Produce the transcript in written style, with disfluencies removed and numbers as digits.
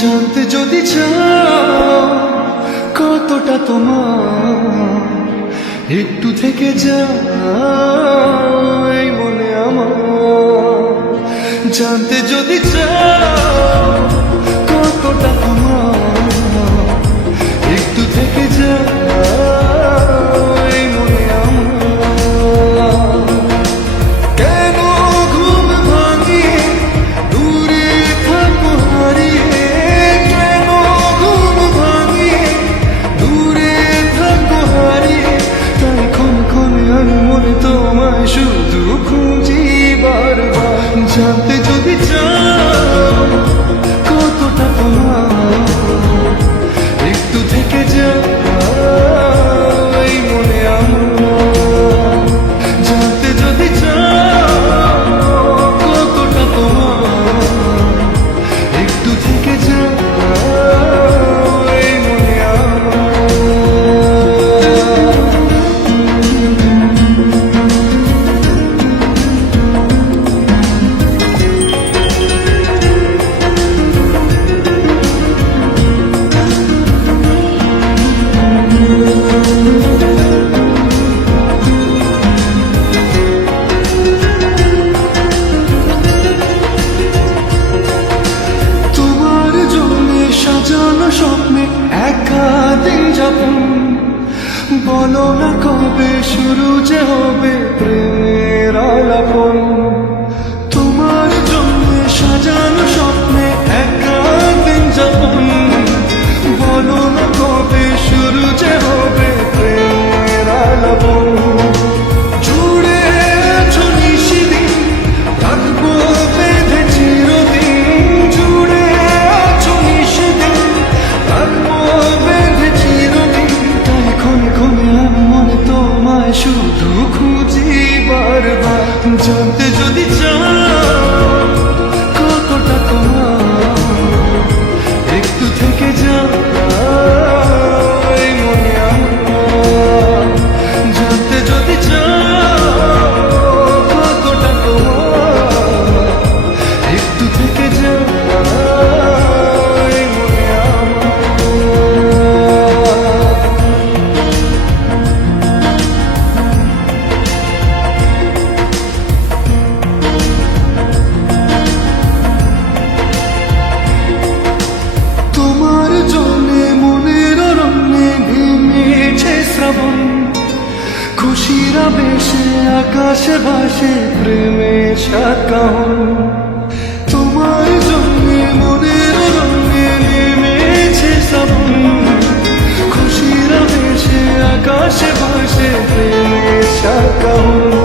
জানতে যদি চাও কতটা তোমার, একটু থেকে যাও এই মনে আমার। জানতে যদি চাও কতটা তোমার, একটু থেকে যাও এই মনে আমার। কেন ঘুম ভাঙিয়ে দূরে থাকো হারিয়ে, কেন ঘুম ভাঙিয়ে দূরে থাকো হারিয়ে, তাই ক্ষণে ক্ষণে আমি মনে তোমায় শুধু খুঁজি বারবার। জানতে যদি চাও কতটা তোমার, একটু থেকে যাও এই মনে আমার। জানতে যদি চাও কতটা তোমার, একটু থেকে যাও এই মনে আমার। সাজানো স্বপ্নে একা দিন যাপন, বলো না কবে শুরু যে হবে প্রেমের আলাপন। তোমার জন্য সাজানো স্বপ্নে একা দিন যাপন, বলো না কবে শুরু যে হবে প্রেমের আলাপন। জুড়ে আছো নিশিদিন, থাকবো বেঁধে চিরদিন। জুড়ে আছো নিশিদিন, থাকবো বেঁধে চিরদিন। তাই ক্ষণে ক্ষণে আমি মনে তোমায় শুধু খুঁজি বারবার। জানতে যদি চাও কতটা তোমার, একটু থেকে যাও এই মনে আমার। জানতে যদি চাও কতটা তোমার, একটু থেকে যাও এই মনে আমার। তোমার জন্যে মনের অরণ্যে নেমেছে শ্রাবণ, খুশিরা বেশে আকাশে ভাসে প্রেমের সাতকাহন। তোমার জন্যে মনের অরণ্যে নেমেছে শ্রাবণ, খুশিরা বেশে আকাশে ভাসে প্রেমের সাতকাহন।